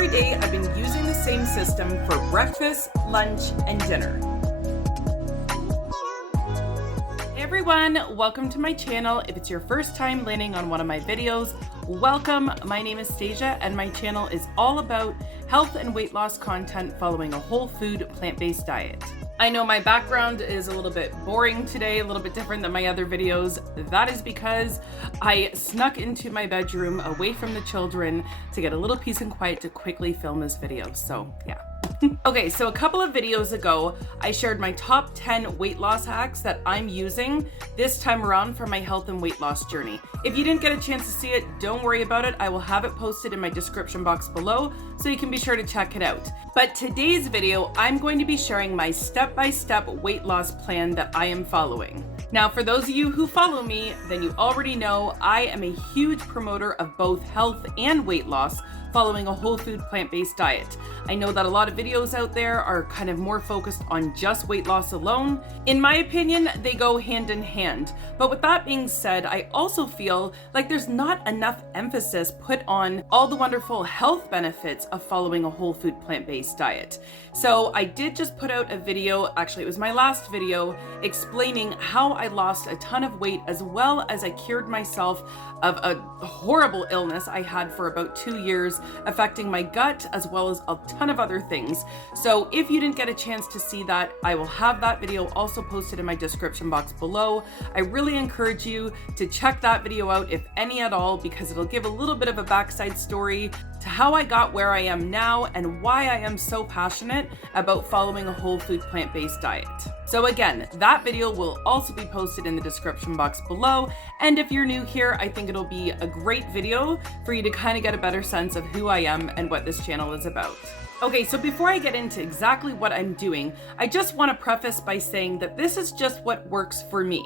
Every day I've been using the same system for breakfast, lunch, and dinner. Hey everyone, welcome to my channel. If it's your first time landing on one of my videos, welcome. My name is Stasia and my channel is all about health and weight loss content following a whole food plant-based diet. I know my background is a little bit boring today, a little bit different than my other videos. That is because I snuck into my bedroom away from the children to get a little peace and quiet to quickly film this video. So yeah. Okay, so a couple of videos ago, I shared my top 10 weight loss hacks that I'm using this time around for my health and weight loss journey. If you didn't get a chance to see it, don't worry about it. I will have it posted in my description box below, so you can be sure to check it out. But today's video, I'm going to be sharing my step-by-step weight loss plan that I am following. Now, for those of you who follow me, then you already know I am a huge promoter of both health and weight loss following a whole food plant-based diet. I know that a lot of videos out there are kind of more focused on just weight loss alone. In my opinion, they go hand in hand. But with that being said, I also feel like there's not enough emphasis put on all the wonderful health benefits of following a whole food plant-based diet. So I did just put out a video, actually it was my last video, explaining how I lost a ton of weight as well as I cured myself of a horrible illness I had for about 2 years, affecting my gut as well as a ton of other things. So if you didn't get a chance to see that, I will have that video also posted in my description box below. I really encourage you to check that video out, if any at all, because it'll give a little bit of a backside story to how I got where I am now and why I am so passionate about following a whole food plant-based diet. So again, that video will also be posted in the description box below. And if you're new here, I think it'll be a great video for you to kind of get a better sense of who I am and what this channel is about. Okay, so before I get into exactly what I'm doing, I just want to preface by saying that this is just what works for me.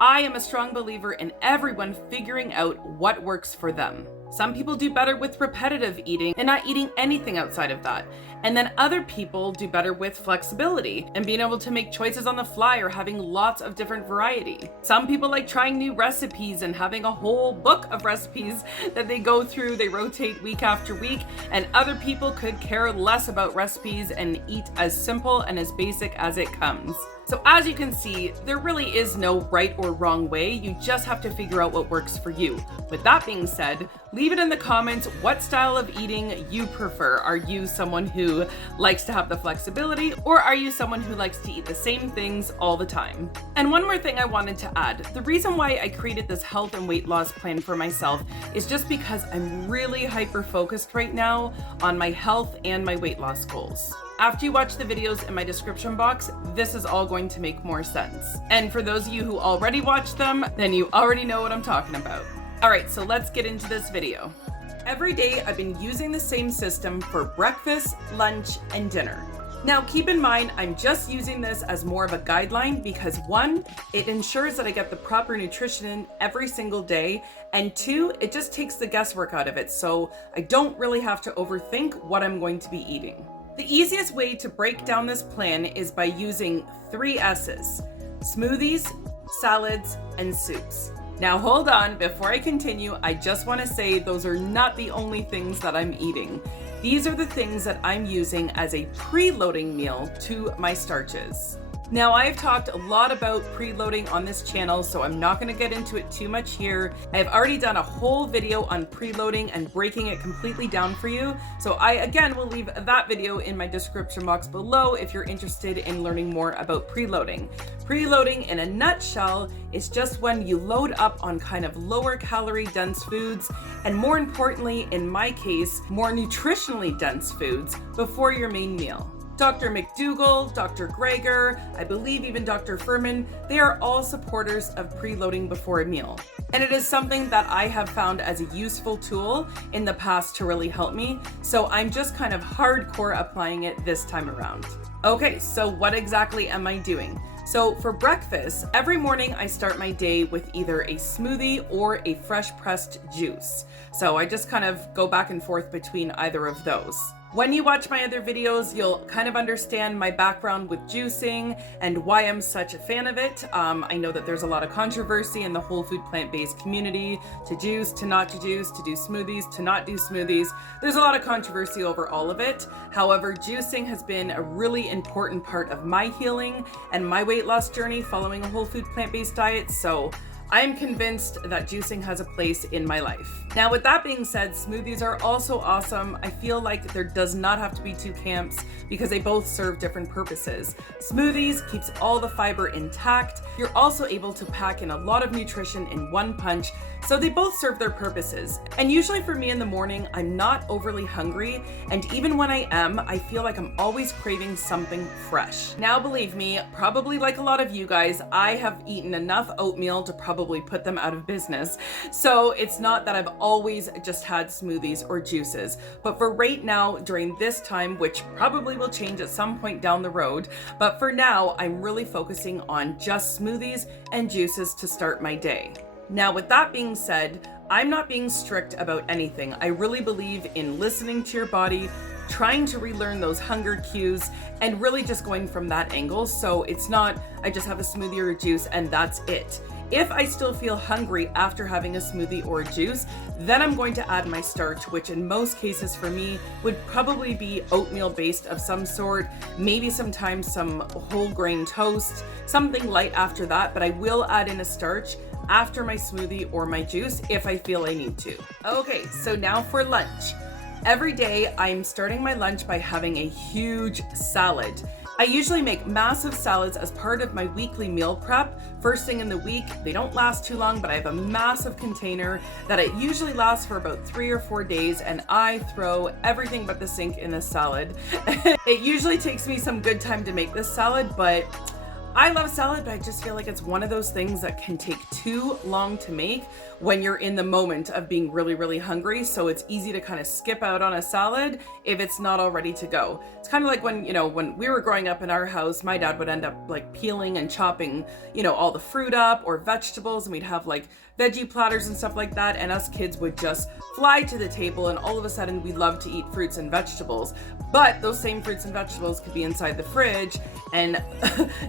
I am a strong believer in everyone figuring out what works for them. Some people do better with repetitive eating and not eating anything outside of that. And then other people do better with flexibility and being able to make choices on the fly or having lots of different variety. Some people like trying new recipes and having a whole book of recipes that they go through, they rotate week after week. And other people could care less about recipes and eat as simple and as basic as it comes. So as you can see, there really is no right or wrong way. You just have to figure out what works for you. With that being said, leave it in the comments what style of eating you prefer. Are you someone who likes to have the flexibility, or are you someone who likes to eat the same things all the time? And one more thing I wanted to add. The reason why I created this health and weight loss plan for myself is just because I'm really hyper-focused right now on my health and my weight loss goals. After you watch the videos in my description box, this is all going to make more sense. And for those of you who already watched them, then you already know what I'm talking about. All right, so let's get into this video. Every day I've been using the same system for breakfast, lunch, and dinner. Now keep in mind, I'm just using this as more of a guideline because 1, it ensures that I get the proper nutrition in every single day, and 2, it just takes the guesswork out of it, so I don't really have to overthink what I'm going to be eating. The easiest way to break down this plan is by using 3 S's: smoothies, salads, and soups. Now hold on, before I continue, I just want to say those are not the only things that I'm eating. These are the things that I'm using as a preloading meal to my starches. Now, I've talked a lot about preloading on this channel, so I'm not going to get into it too much here. I've already done a whole video on preloading and breaking it completely down for you. So I, again, will leave that video in my description box below if you're interested in learning more about preloading. Preloading, in a nutshell, is just when you load up on kind of lower calorie dense foods, and more importantly, in my case, more nutritionally dense foods before your main meal. Dr. McDougall, Dr. Greger, I believe even Dr. Furman, they are all supporters of preloading before a meal. And it is something that I have found as a useful tool in the past to really help me, so I'm just kind of hardcore applying it this time around. Okay, so what exactly am I doing? So for breakfast, every morning I start my day with either a smoothie or a fresh pressed juice. So I just kind of go back and forth between either of those. When you watch my other videos, you'll kind of understand my background with juicing and why I'm such a fan of it. I know that there's a lot of controversy in the whole food plant-based community to juice, to not to juice, to do smoothies, to not do smoothies. There's a lot of controversy over all of it. However, juicing has been a really important part of my healing and my weight loss journey following a whole food plant-based diet. So I am convinced that juicing has a place in my life. Now, with that being said, smoothies are also awesome. I feel like there does not have to be two camps because they both serve different purposes. Smoothies keeps all the fiber intact. You're also able to pack in a lot of nutrition in one punch, so they both serve their purposes. And usually for me in the morning, I'm not overly hungry, and even when I am, I feel like I'm always craving something fresh. Now, believe me, probably like a lot of you guys, I have eaten enough oatmeal to probably put them out of business. So it's not that I've always just had smoothies or juices, but for right now, during this time, which probably will change at some point down the road, but for now, I'm really focusing on just smoothies and juices to start my day. Now, with that being said, I'm not being strict about anything. I really believe in listening to your body, trying to relearn those hunger cues, and really just going from that angle. So it's not, I just have a smoothie or a juice and that's it. If I still feel hungry after having a smoothie or a juice, then I'm going to add my starch, which in most cases for me would probably be oatmeal based of some sort, maybe sometimes some whole grain toast, something light after that, but I will add in a starch after my smoothie or my juice if I feel I need to. Okay, so now for lunch. Every day I'm starting my lunch by having a huge salad. I usually make massive salads as part of my weekly meal prep. First thing in the week, they don't last too long, but I have a massive container that it usually lasts for about 3 or 4 days, and I throw everything but the sink in this salad. It usually takes me some good time to make this salad, but I love salad, but I just feel like it's one of those things that can take too long to make when you're in the moment of being really, really hungry. So it's easy to kind of skip out on a salad if it's not all ready to go. It's kind of like when, when we were growing up in our house, my dad would end up like peeling and chopping, all the fruit up or vegetables, and we'd have like veggie platters and stuff like that. And us kids would just fly to the table, and all of a sudden we love to eat fruits and vegetables. But those same fruits and vegetables could be inside the fridge and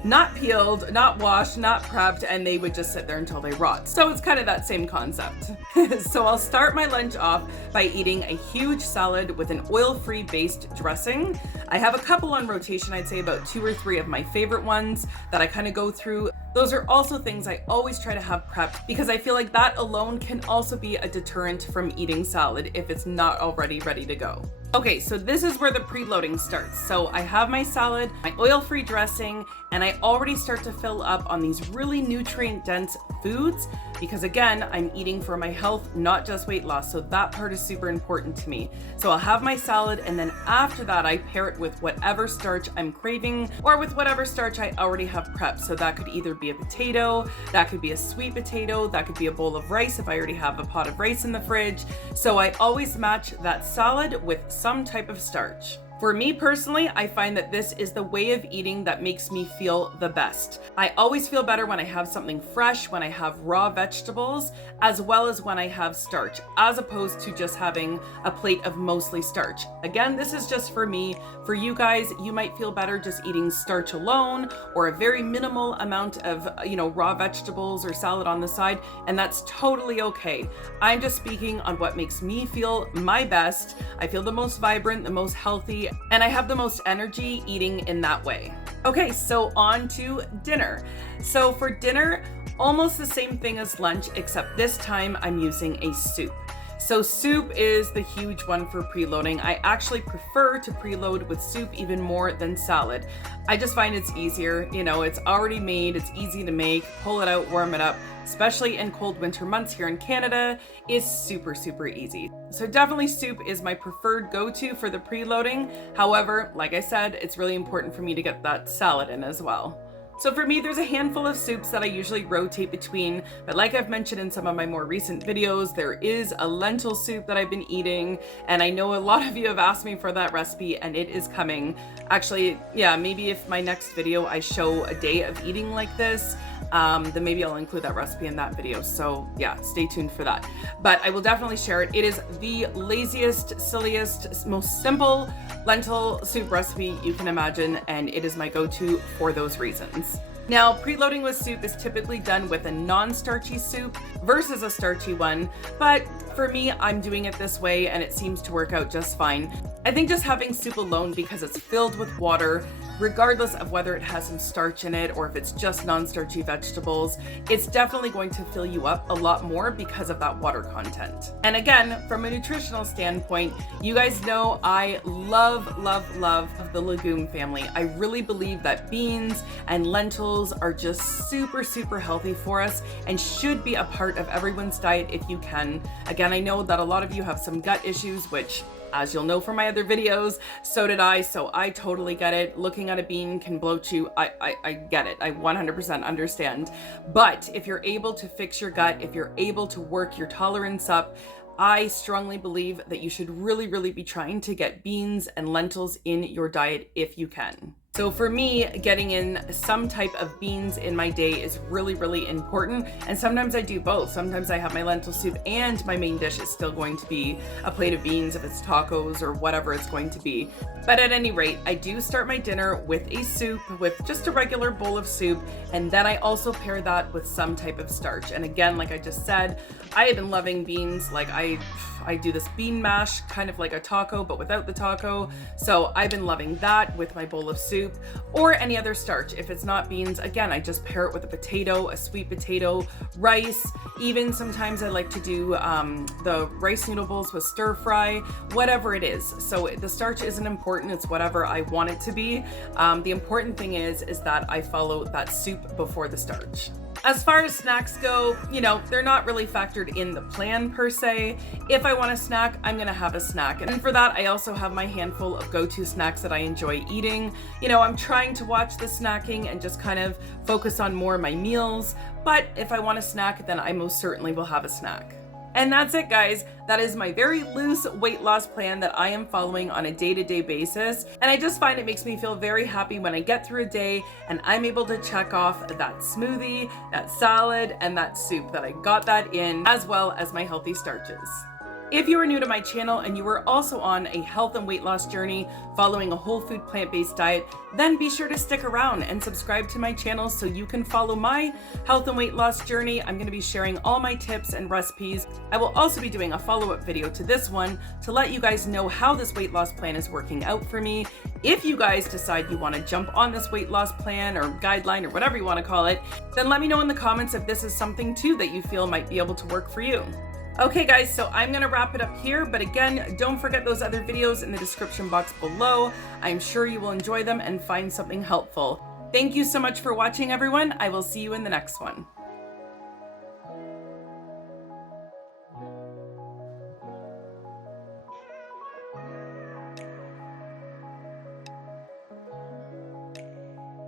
not peeled, not washed, not prepped, and they would just sit there until they rot. So it's kind of that same concept. So I'll start my lunch off by eating a huge salad with an oil-free based dressing. I have a couple on rotation, I'd say about 2 or 3 of my favorite ones that I kind of go through. Those are also things I always try to have prepped because I feel like that alone can also be a deterrent from eating salad if it's not already ready to go. Okay, so this is where the preloading starts. So I have my salad, my oil-free dressing, and I already start to fill up on these really nutrient-dense foods because again, I'm eating for my health, not just weight loss. So that part is super important to me. So I'll have my salad, and then after that, I pair it with whatever starch I'm craving or with whatever starch I already have prepped. So that could either be a potato, that could be a sweet potato, that could be a bowl of rice if I already have a pot of rice in the fridge. So I always match that salad with some type of starch. For me personally, I find that this is the way of eating that makes me feel the best. I always feel better when I have something fresh, when I have raw vegetables, as well as when I have starch, as opposed to just having a plate of mostly starch. Again, this is just for me. For you guys, you might feel better just eating starch alone or a very minimal amount of, raw vegetables or salad on the side, and that's totally okay. I'm just speaking on what makes me feel my best. I feel the most vibrant, the most healthy, and I have the most energy eating in that way. Okay, so on to dinner. So for dinner, almost the same thing as lunch, except this time I'm using a soup. So soup is the huge one for preloading. I actually prefer to preload with soup even more than salad. I just find it's easier. It's already made, it's easy to make, pull it out, warm it up, especially in cold winter months here in Canada, is super, super easy. So definitely soup is my preferred go-to for the preloading. However, like I said, it's really important for me to get that salad in as well. So for me, there's a handful of soups that I usually rotate between, but like I've mentioned in some of my more recent videos, there is a lentil soup that I've been eating, and I know a lot of you have asked me for that recipe, and it is coming. Actually, yeah, maybe if my next video I show a day of eating like this, then maybe I'll include that recipe in that video. So yeah, stay tuned for that. But I will definitely share it. It is the laziest, silliest, most simple lentil soup recipe you can imagine, and it is my go-to for those reasons. Now, preloading with soup is typically done with a non-starchy soup versus a starchy one, but for me, I'm doing it this way and it seems to work out just fine. I think just having soup alone, because it's filled with water, regardless of whether it has some starch in it or if it's just non-starchy vegetables, it's definitely going to fill you up a lot more because of that water content. And again, from a nutritional standpoint, you guys know I love the legume family. I really believe that beans and lentils are just super healthy for us and should be a part of everyone's diet if you can. Again, I know that a lot of you have some gut issues, which, as you'll know from my other videos, so did I, so I totally get it. Looking at a bean can bloat you. I get it. I 100% understand. But if you're able to fix your gut, if you're able to work your tolerance up, I strongly believe that you should really be trying to get beans and lentils in your diet if you can. So for me, getting in some type of beans in my day is really important. And sometimes I do both. Sometimes I have my lentil soup and my main dish is still going to be a plate of beans if it's tacos or whatever it's going to be. But at any rate, I do start my dinner with a soup, with just a regular bowl of soup. And then I also pair that with some type of starch. And again, like I just said, I have been loving beans. Like I do this bean mash, kind of like a taco, but without the taco. So I've been loving that with my bowl of soup or any other starch. If it's not beans, again, I just pair it with a potato, a sweet potato, rice. Even sometimes I like to do the rice noodle bowls with stir fry, whatever it is. So the starch isn't important. It's whatever I want it to be. The important thing is that I follow that soup before the starch. As far as snacks go, you know, they're not really factored in the plan per se. If I want a snack, I'm gonna have a snack. And for that, I also have my handful of go-to snacks that I enjoy eating. You know, I'm trying to watch the snacking and just kind of focus on more of my meals. But if I want a snack, then I most certainly will have a snack. And that's it, guys. That is my very loose weight loss plan that I am following on a day-to-day basis. And I just find it makes me feel very happy when I get through a day and I'm able to check off that smoothie, that salad, and that soup, that I got that in, as well as my healthy starches. If you are new to my channel and you are also on a health and weight loss journey following a whole food plant-based diet, then be sure to stick around and subscribe to my channel so you can follow my health and weight loss journey. I'm going to be sharing all my tips and recipes. I will also be doing a follow-up video to this one to let you guys know how this weight loss plan is working out for me. If you guys decide you want to jump on this weight loss plan or guideline or whatever you want to call it, then let me know in the comments if this is something too that you feel might be able to work for you. Okay guys, so I'm gonna wrap it up here, but again, don't forget those other videos in the description box below. I'm sure you will enjoy them and find something helpful. Thank you so much for watching, everyone. I will see you in the next one.